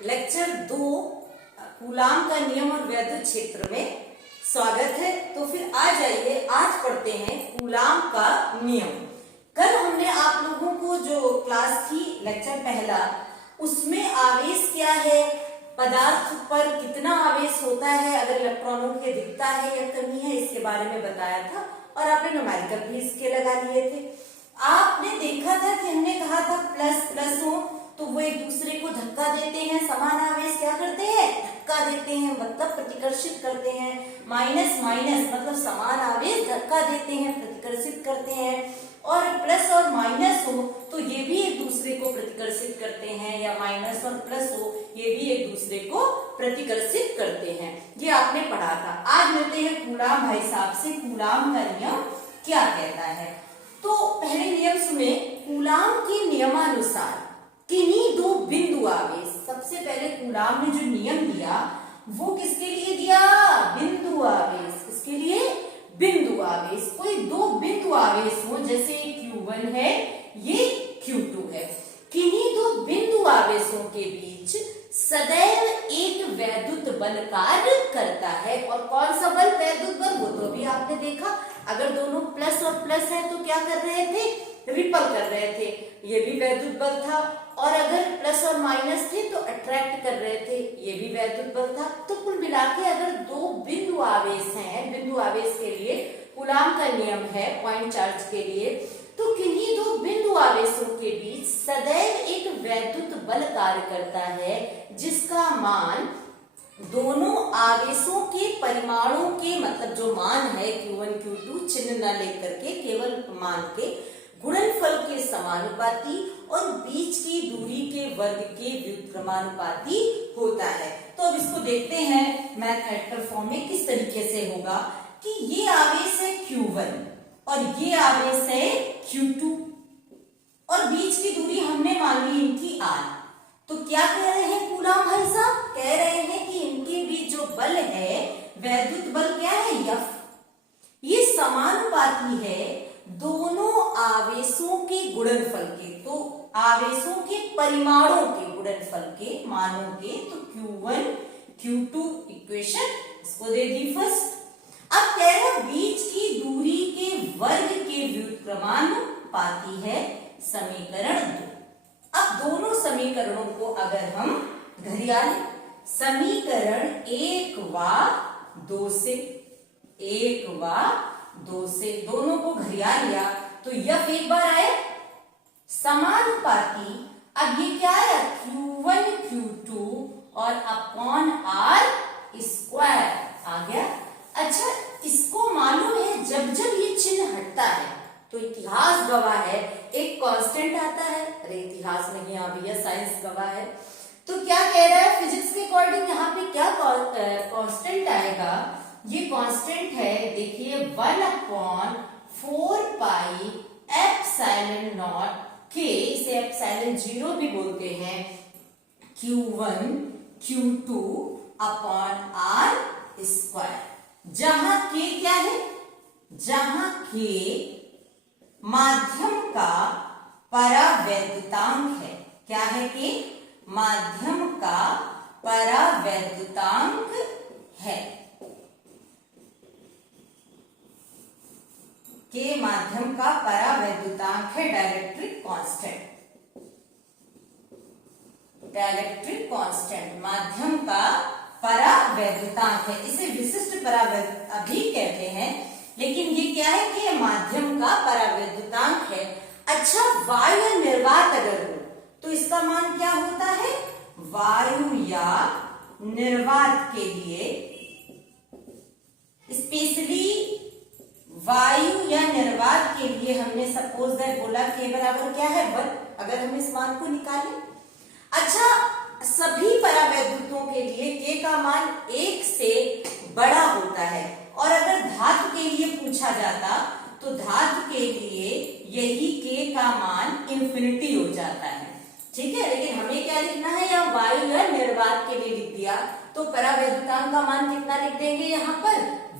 Lecture 2 coulomb का नियम और वैद्युत क्षेत्र में स्वागत है। तो फिर आ जाइए, आज पढ़ते हैं कूलाम का नियम। कल हमने आप लोगों को जो क्लास थी लेक्चर पहला, उसमें आवेश क्या है, पदार्थ पर कितना आवेश होता है, अगर इलेक्ट्रॉनों की अधिकता है या कमी है, इसके बारे में बताया था और आपने न्यूमेरिकल भी इसके लगा लिए थे। आपने देखा था कि हमने कहा था प्लस प्लस हो तो वो एक दूसरे को धक्का देते हैं, समान आवेश क्या करते हैं, धक्का देते हैं, मतलब प्रतिकर्षित करते हैं। माइनस माइनस मतलब समान आवेश धक्का देते हैं, प्रतिकर्षित करते हैं। और प्लस और माइनस हो तो ये भी एक दूसरे को प्रतिकर्षित करते हैं, या माइनस और प्लस हो ये भी एक दूसरे को प्रतिकर्षित करते हैं। ये आपने पढ़ा था। आज मिलते हैं कूलाम भाई साहब से, कूलाम का नियम क्या कहता है। तो पहले नियम सुने। कूलाम के नियमानुसार किन्हीं दो बिंदु आवेश, सबसे पहले कूलाम ने जो नियम दिया वो किसके लिए दिया, बिंदु आवेश। किसके लिए, बिंदु आवेश। कोई दो बिंदु आवेश हो, जैसे Q1 है, ये Q2 है। किन्हीं दो बिंदु आवेशों के बीच सदैव एक वैद्युत बल कार्य करता है। और कौन सा बल, वैद्युत बल, वो तो अभी आपने देखा। अगर दोनों प्लस और प्लस है तो क्या कर रहे थे, रिपल कर रहे थे, ये भी वैद्युत बल था। और अगर प्लस और माइनस थे तो अट्रैक्ट कर रहे थे, ये भी वैद्युत बल था। तो कुल मिला के अगर दो बिंदु आवेश हैं, बिंदु आवेश के लिए कूलाम का नियम है पॉइंट चार्ज के लिए, तो किन्हीं दो बिंदु आवेशों के बीच सदैव एक वैद्युत बल कार्य करता है, जिसका मान दोनों आवेशों के परिमाणों के, मतलब जो मान है Q1 Q2 चिन्ह न लेकर के केवल मान के गुणनफल के समानुपाती और बीच की दूरी के वर्ग के व्युत्क्रमानुपाती होता है। तो अब इसको देखते हैं मैथमेटिकल फॉर्म में किस तरीके से होगा कि ये आवेश है Q1 और ये आवेश है Q2 और बीच की दूरी हमने मान ली इनकी R। तो क्या कह रहे हैं कूलाम भाई साहब, कह रहे हैं कि इनके बीच जो बल है, वैद्युत बल क्या है, F, ये समानुपाती है दोनों आवेशों के गुणनफल के। तो आवेशों के परिमाणों के गुणनफल के मानों के। तो Q1 Q2 इक्वेशन इसको दे दी फर्स्ट। अब कह रहे हैं बीच की दूरी के वर्ग के व्युत्क्रमानुपाती है समीकरण 2। अब दोनों समीकरणों को अगर हम घड़ियाल समीकरण 1 व 2 से, 1 व 2 से दोनों को घड़िया लिया तो यह एक बार आया समानुपाती। अब ये क्या आया, Q1 Q2 और अपॉन R स्क्वायर आ गया। अच्छा, इसको मालूम है जब जब ये चिन्ह हटता है तो इतिहास गवाह है एक कांस्टेंट आता है। अरे इतिहास नहीं, आ भैया साइंस गवाह है। तो क्या कह रहा है फिजिक्स के अकॉर्डिंग, यहाँ पे क्या कांस्टेंट आएगा, ये कांस्टेंट है, देखिए 1/4 पाई एप्सिलॉन नॉट के, इसे एप्सिलॉन 0 भी बोलते हैं, Q1 Q2 upon R square. जहां के क्या है, जहां के माध्यम का परावैद्युतांक है। क्या है कि माध्यम का परावैद्युतांक है, के माध्यम का परावैद्युतांक है डाइलेक्ट्रिक कांस्टेंट। डाइलेक्ट्रिक कांस्टेंट माध्यम का परावैद्युतांक है, इसे विशिष्ट परावैद्युत अभी कहते हैं, लेकिन ये क्या है कि ये माध्यम का परावैद्युतांक है। अच्छा, वायु निर्वात अगर हो तो इसका मान क्या होता है, वायु या निर्वात के लिए, स्पेशली वायु या निर्वात के लिए हमने सपोज दैट बोला के बराबर क्या है 1, अगर हम इस मान को निकालें। अच्छा, सभी परावैद्युतों के लिए के का मान 1 से बड़ा होता है। और अगर धातु के लिए पूछा जाता तो धातु के लिए यही के का मान इंफिनिटी हो जाता है, ठीक है। लेकिन हमें क्या लिखना है, या वायु या निर्वात के लिए लिख दिया तो परावैद्युतांक का मान कितना लिख देंगे यहाँ पर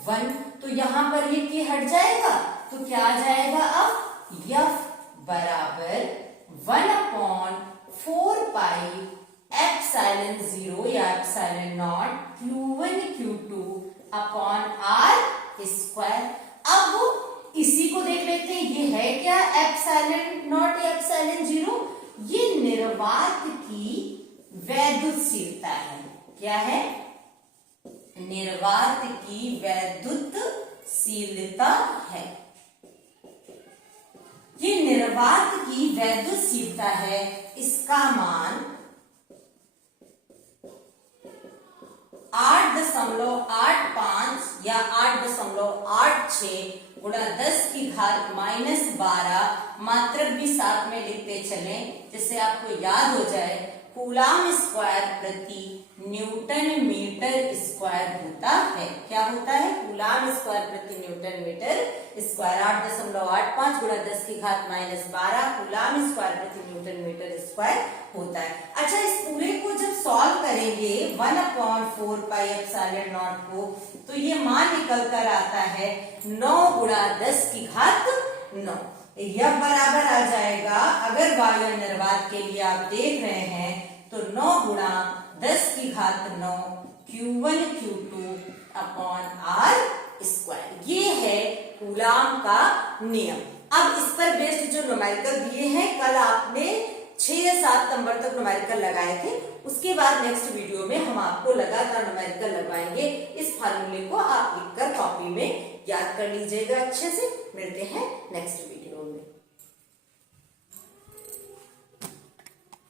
1। तो यहाँ पर ये के हट जाएगा तो क्या आ जाएगा, अब F बराबर 1/4 पाई एप्सिलॉन 0 या epsilon not Q1 Q2 upon R square. अब इसी को देख लेते हैं, ये है क्या एप्सिलॉन नॉट या एप्सिलॉन 0? ये निर्वात की वैद्युतशीलता है। क्या है? निर्वात की वैद्युतशीलता है। ये निर्वात की वैद्युतशीलता है। इसका मान 8.85 या 8.86 गुणा 10 की घात -12, मात्रक भी साथ में लिखते चलें जिससे आपको याद हो जाए। कूलाम स्क्वायर प्रति न्यूटन मीटर स्क्वायर होता है। क्या होता है? कूलाम स्क्वायर प्रति न्यूटन मीटर स्क्वायर। 8.85 गुणा 10 की घात -12 कूलाम स्क्वायर प्रति न्यूटन मीटर स्क्वायर होता है। अच्छा, इस पूरे को जब सॉल्व करेंगे 1/4 पाई एप्सिलॉन नॉट को, तो ये मान निकल कर आता है 9 गुणा 10 की घात 9। यह बराबर आ जाएगा, अगर वायु निर्वात के लिए आप देख रहे हैं तो 9 गुणा 10 की घात 9 Q1 Q2 upon R square. ये है कूलाम का नियम। अब इस पर बेस्ड जो न्यूमेरिकल दिए हैं, कल आपने 6 या 7 नंबर तक न्यूमेरिकल लगाए थे। उसके बाद नेक्स्ट वीडियो में हम आपको लगातार न्यूमेरिकल लगवाएंगे। इस फार्मूले को आप लिखकर कॉपी में याद कर लीजिएगा अच्छे से। मिलते हैं नेक्स्ट वीडियो।